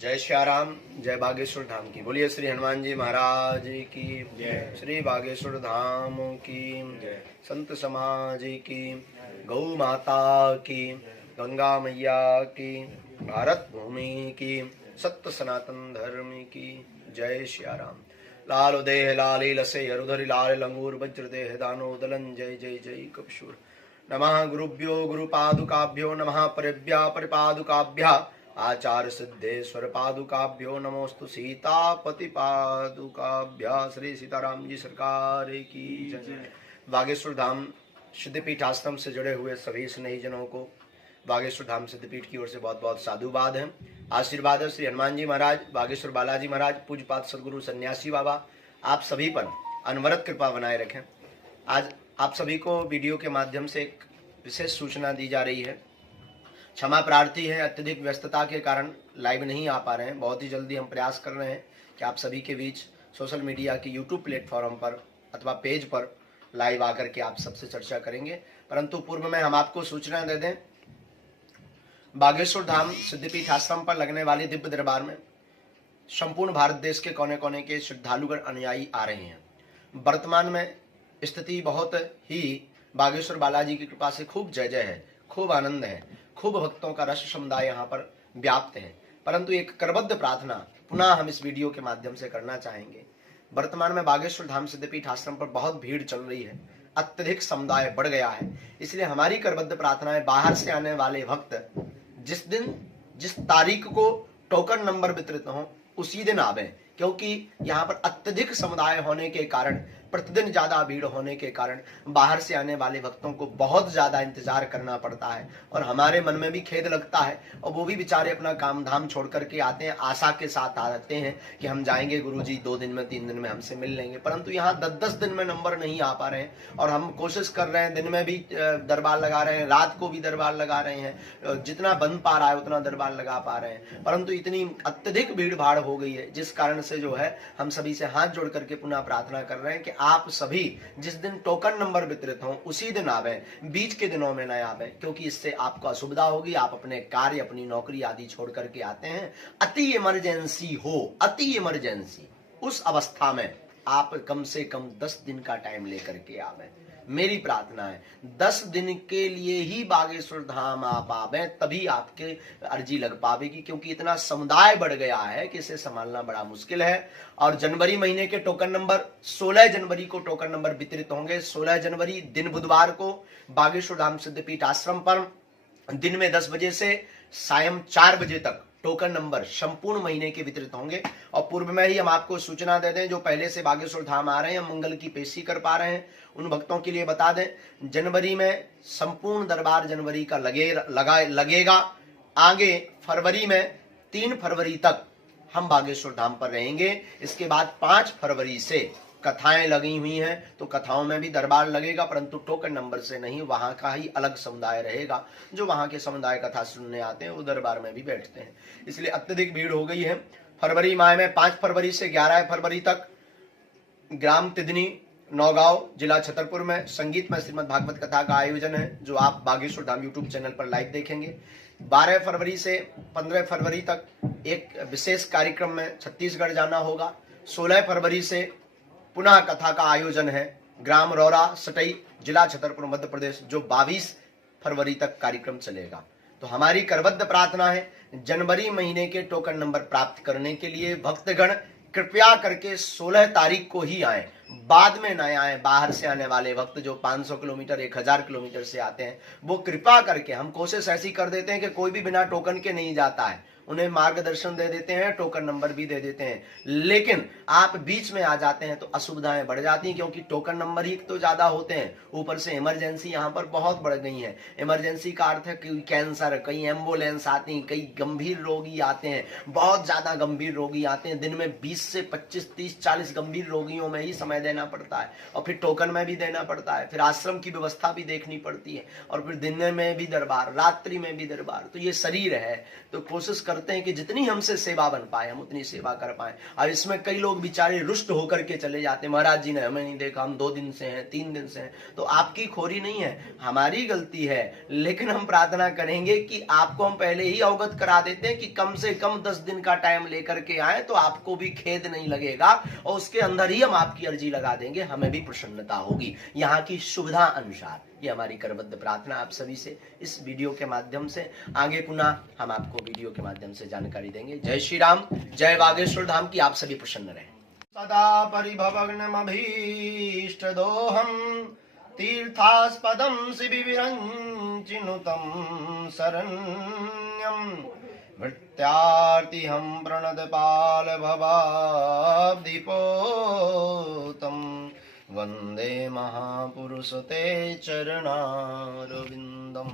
जय श्याराम, जय बागेश्वर धाम की। बोलिए श्री हनुमान जी महाराज की जय, श्री बागेश्वर धाम की जय, संत समाज की, गौ माता की, गंगा मैया की, भारत भूमि की, सत्य सनातन धर्म की जय श्याराम। लाल देह लाली लसे हरुधरि लाल लंगूर वज्र देह दानो दलन जय जय जय कपशूर। नमः गुरुभ्यो गुरुपादुकाभ्यो नमः परिभ्या परिपादुकाभ्या आचार्य सिद्धेश्वर पादुकाभ्यो नमोस्तु सीतापति पादुकाभ्या। श्री सीताराम जी सरकार की जय। बागेश्वर धाम सिद्धपीठ आश्रम से जुड़े हुए सभी स्नेही जनों को बागेश्वर धाम सिद्धपीठ की ओर से बहुत बहुत साधुवाद है, आशीर्वाद है। श्री हनुमान जी महाराज, बागेश्वर बालाजी महाराज, पूज्यपाद सदगुरु सन्यासी बाबा आप सभी पर अनवरत कृपा बनाए रखें। आज आप सभी को वीडियो के माध्यम से एक विशेष सूचना दी जा रही है। क्षमा प्रार्थी है, अत्यधिक व्यस्तता के कारण लाइव नहीं आ पा रहे हैं। बहुत ही जल्दी हम प्रयास कर रहे हैं कि आप सभी के बीच सोशल मीडिया की यूट्यूब प्लेटफॉर्म पर अथवा पेज पर लाइव आकर के आप सबसे चर्चा करेंगे। परंतु पूर्व में हम आपको सूचना दे दें, बागेश्वर धाम सिद्धपीठ आश्रम पर लगने वाले दिव्य दरबार में संपूर्ण भारत देश के कोने कोने के श्रद्धालुगण अनुयायी आ रहे हैं। वर्तमान में स्थिति बहुत ही बागेश्वर बालाजी की कृपा से खूब जय जय है, खूब आनंद है, खूब भक्तों का रस समुदाय यहाँ पर व्याप्त है। परंतु एक करबद्ध प्रार्थना पुनः हम इस वीडियो के माध्यम से करना चाहेंगे। वर्तमान में बागेश्वर धाम सिद्धपीठ आश्रम पर बहुत भीड़ चल रही है, अत्यधिक समुदाय बढ़ गया है। इसलिए हमारी करबद्ध प्रार्थना है, बाहर से आने वाले भक्त जिस दिन जिस तारीख को टोकन नंबर वितरित हो उसी दिन आवे, क्योंकि यहाँ पर अत्यधिक समुदाय होने के कारण, प्रतिदिन ज्यादा भीड़ होने के कारण बाहर से आने वाले भक्तों को बहुत ज्यादा इंतजार करना पड़ता है और हमारे मन में भी खेद लगता है। और वो भी बेचारे अपना काम धाम छोड़ करके आते हैं, आशा के साथ आते हैं कि हम जाएंगे गुरुजी 2 दिन में 3 दिन में हमसे मिल लेंगे। परंतु यहाँ 10-10 दिन में नंबर नहीं आ पा रहे हैं और हम कोशिश कर रहे हैं, दिन में भी दरबार लगा रहे हैं, रात को भी दरबार लगा रहे हैं, जितना बन पा रहा है उतना दरबार लगा पा रहे हैं। परंतु इतनी अत्यधिक भीड़ भाड़ हो गई है, जिस कारण से जो है हम सभी से हाथ जोड़ करके पुनः प्रार्थना कर रहे हैं कि आप सभी जिस दिन टोकन नंबर वितरित हो उसी दिन आवे, बीच के दिनों में न आवे, क्योंकि इससे आपको असुविधा होगी। आप अपने कार्य, अपनी नौकरी आदि छोड़ करके आते हैं, अति इमरजेंसी हो, अति इमरजेंसी, उस अवस्था में आप कम से कम 10 दिन का टाइम लेकर के आवे। मेरी प्रार्थना है 10 दिन के लिए ही बागेश्वर धाम आप आवे, तभी आपके अर्जी लग पावेगी, क्योंकि इतना समुदाय बढ़ गया है कि इसे संभालना बड़ा मुश्किल है। और जनवरी महीने के टोकन नंबर 16 जनवरी को टोकन नंबर वितरित होंगे। 16 जनवरी दिन बुधवार को बागेश्वर धाम सिद्धपीठ आश्रम पर दिन में 10 बजे से सायं 4 बजे तक टोकन नंबर संपूर्ण महीने के वितरित होंगे। और पूर्व में ही हम आपको सूचना दे दें, जो पहले से बागेश्वर धाम आ रहे हैं, मंगल की पेशी कर पा रहे हैं, उन भक्तों के लिए बता दें, जनवरी में संपूर्ण दरबार जनवरी का लगेगा। आगे फरवरी में 3 फरवरी तक हम बागेश्वर धाम पर रहेंगे। इसके बाद 5 फरवरी से कथाएं लगी हुई हैं, तो कथाओं में भी दरबार लगेगा, परंतु टोकन नंबर से नहीं, वहां का ही अलग समुदाय रहेगा। जो वहां के समुदाय कथा सुनने आते हैं वो दरबार में भी बैठते हैं। इसलिए अत्यधिक भीड़ हो गई है। फरवरी माह में 5 फरवरी से 11 फरवरी तक ग्राम तिदनी, नौगांव, जिला छतरपुर में संगीत में श्रीमद् भागवत कथा का आयोजन है, जो आप बागेश्वर धाम यूट्यूब चैनल पर लाइव देखेंगे। 12 फरवरी से 15 फरवरी तक एक विशेष कार्यक्रम में छत्तीसगढ़ जाना होगा। 16 फरवरी से पुनः कथा का आयोजन है, ग्राम रौरा सटई, जिला छतरपुर, मध्य प्रदेश, जो 22 फरवरी तक कार्यक्रम चलेगा। तो हमारी करबद्ध प्रार्थना है, जनवरी महीने के टोकन नंबर प्राप्त करने के लिए भक्तगण कृपया करके 16 तारीख को ही आए, बाद में न आए। बाहर से आने वाले भक्त जो 500 किलोमीटर 1000 किलोमीटर से आते हैं, वो कृपा करके, हम कोशिश ऐसी कर देते हैं कि कोई भी बिना टोकन के नहीं जाता है, उन्हें मार्गदर्शन दे देते हैं, टोकन नंबर भी दे देते हैं। लेकिन आप बीच में आ जाते हैं तो असुविधाएं बढ़ जाती हैं, क्योंकि टोकन नंबर ही तो ज्यादा होते हैं, ऊपर से इमरजेंसी यहाँ पर बहुत बढ़ गई है। इमरजेंसी का अर्थ है कि कैंसर, कई एम्बुलेंस आती हैं, कई गंभीर रोगी आते हैं, बहुत ज्यादा गंभीर रोगी आते हैं। दिन में 20 से 25, 30, 40 गंभीर रोगियों में ही समय समय देना पड़ता है, और फिर टोकन में भी देना पड़ता है, फिर आश्रम की व्यवस्था भी देखनी पड़ती है, और फिर दिन में भी दरबार, रात्रि में भी दरबार। तो ये शरीर है, तो कोशिश करते हैं कि जितनी हमसे सेवा बन पाए हम उतनी सेवा कर पाए। और इसमें कई लोग बेचारे रुष्ट होकर के चले जाते हैं, महाराज जी ने हमें नहीं देखा, हम 2 दिन से हैं, 3 दिन से हैं। तो आपकी खोरी नहीं है, हमारी गलती है, लेकिन हम प्रार्थना करेंगे कि आपको हम पहले ही अवगत करा देते हैं कि कम से कम 10 दिन का टाइम लेकर के आए, तो आपको भी खेद नहीं लगेगा, और उसके अंदर ही हम आपकी अर्जी लगा देंगे, हमें भी प्रसन्नता होगी यहाँ की सुविधा अनुसार। ये हमारी करबद्ध प्रार्थना आप सभी से इस वीडियो के माध्यम से। आगे पुनः हम आपको वीडियो के माध्यम से जानकारी देंगे। जय श्री राम, जय बागेश्वर धाम की। आप सभी प्रसन्न रहें। सदा परिभवग्नमभीष्ट दोहम तीर्थास्पदं शिबिविरञ्चिनुतं शरण्यं भृत्यार्तिहं प्रणतपाल भवाब्धिपोतं वंदे महापुरुष ते चरणारविंदम,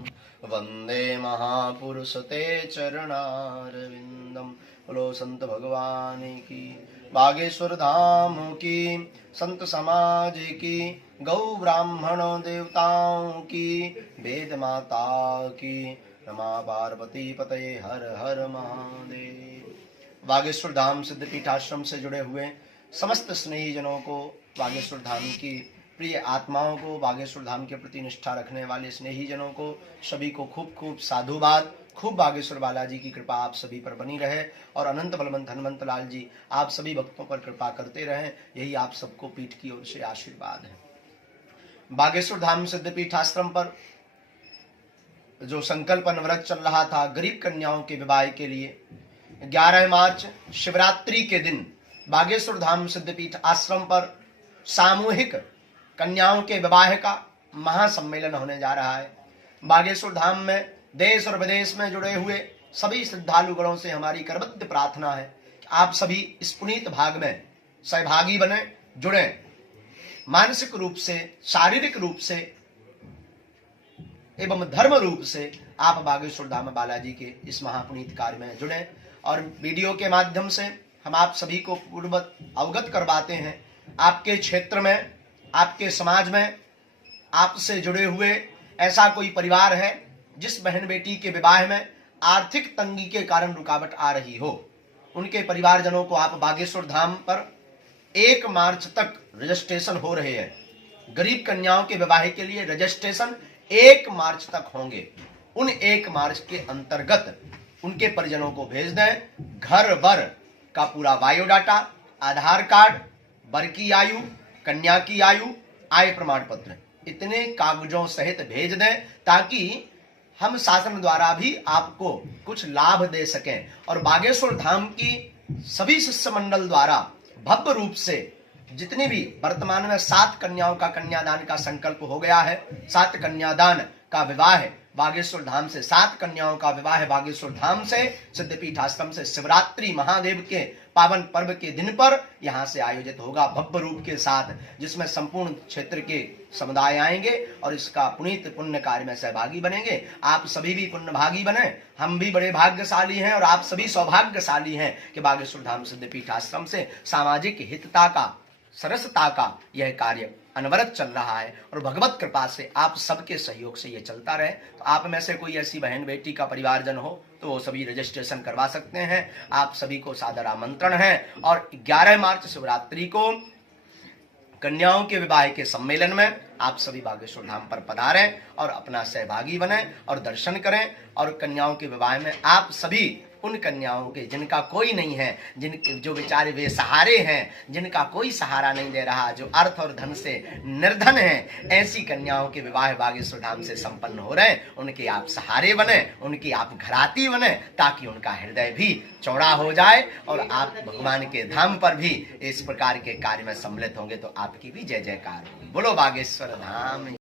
वंदे महापुरुष ते चरणारविंदम। बोलो संत भगवान की, बागेश्वर धाम की, संत समाज की, गौ ब्राह्मण देवताओं की, वेद माता की, रमा पार्वती पतये हर हर महादेव। बागेश्वर धाम सिद्धपीठ आश्रम से जुड़े हुए समस्त स्नेही जनों को, बागेश्वर धाम की प्रिय आत्माओं को, बागेश्वर धाम के प्रति निष्ठा रखने वाले स्नेही जनों को, सभी को खूब खूब साधुवाद। खूब बागेश्वर बालाजी की कृपा आप सभी पर बनी रहे, और अनंत बलवंत हनुमंत लाल जी आप सभी भक्तों पर कृपा करते रहें, यही आप सबको पीठ की ओर से आशीर्वाद है। बागेश्वर धाम सिद्धपीठ आश्रम पर जो संकल्पन व्रत चल रहा था गरीब कन्याओं के विवाह के लिए, 11 मार्च शिवरात्रि के दिन बागेश्वर धाम सिद्धपीठ आश्रम पर सामूहिक कन्याओं के विवाह का महासम्मेलन होने जा रहा है। बागेश्वर धाम में देश और विदेश में जुड़े हुए सभी श्रद्धालुगणों से हमारी करबद्ध प्रार्थना है कि आप सभी इस पुनीत भाग में सहभागी बने, जुड़े, मानसिक रूप से, शारीरिक रूप से एवं धर्म रूप से आप बागेश्वर धाम बालाजी के इस महापुनीत कार्य में जुड़े। और वीडियो के माध्यम से हम आप सभी को पूर्ववत अवगत करवाते हैं, आपके क्षेत्र में, आपके समाज में आपसे जुड़े हुए ऐसा कोई परिवार है जिस बहन बेटी के विवाह में आर्थिक तंगी के कारण रुकावट आ रही हो, उनके परिवारजनों को आप बागेश्वर धाम पर 1 मार्च तक रजिस्ट्रेशन हो रहे हैं। गरीब कन्याओं के विवाह के लिए रजिस्ट्रेशन 1 मार्च तक होंगे। उन 1 मार्च के अंतर्गत उनके परिजनों को भेज दें। घर वर का पूरा बायोडाटा, आधार कार्ड, वर की आयु, कन्या की आयु, आय प्रमाण पत्र, इतने कागजों सहित भेज दें ताकि हम शासन द्वारा भी आपको कुछ लाभ दे सकें। और बागेश्वर धाम की सभी शिष्य मंडल द्वारा भव्य रूप से जितनी भी वर्तमान में 7 कन्याओं का कन्यादान का संकल्प हो गया है, 7 कन्यादान का विवाह है बागेश्वर धाम से, 7 कन्याओं का विवाह है बागेश्वर धाम से सिद्धपीठ आश्रम से शिवरात्रि महादेव के पावन पर्व के दिन पर यहाँ से आयोजित होगा भव्य रूप के साथ, जिसमें संपूर्ण क्षेत्र के समुदाय आएंगे और इसका पुनीत पुण्य कार्य में सहभागी बनेंगे। आप सभी भी पुण्यभागी बने, हम भी बड़े भाग्यशाली हैं और आप सभी सौभाग्यशाली हैं कि बागेश्वर धाम सिद्धपीठ आश्रम से सामाजिक हितता का, सरसता का यह कार्य अनवरत चल रहा है और भगवत कृपा से आप सबके सहयोग से ये चलता रहे। तो आप में से कोई ऐसी बहन बेटी का परिवारजन हो तो वो सभी रजिस्ट्रेशन करवा सकते हैं। आप सभी को सादर आमंत्रण है। और 11 मार्च शिवरात्रि को कन्याओं के विवाह के सम्मेलन में आप सभी बागेश्वर धाम पर पधारें और अपना सहभागी बने और दर्शन करें। और कन्याओं के विवाह में आप सभी उन कन्याओं के जिनका कोई नहीं है, जो बेचारे बेसहारे हैं, जिनका कोई सहारा नहीं दे रहा, जो अर्थ और धन से निर्धन हैं, ऐसी कन्याओं के विवाह बागेश्वर धाम से संपन्न हो रहे हैं। उनके आप सहारे बने, उनकी आप घराती बने, ताकि उनका हृदय भी चौड़ा हो जाए और आप भगवान के धाम पर भी इस प्रकार के कार्य में सम्मिलित होंगे तो आपकी भी जय जयकार होगी। बोलो बागेश्वर धाम।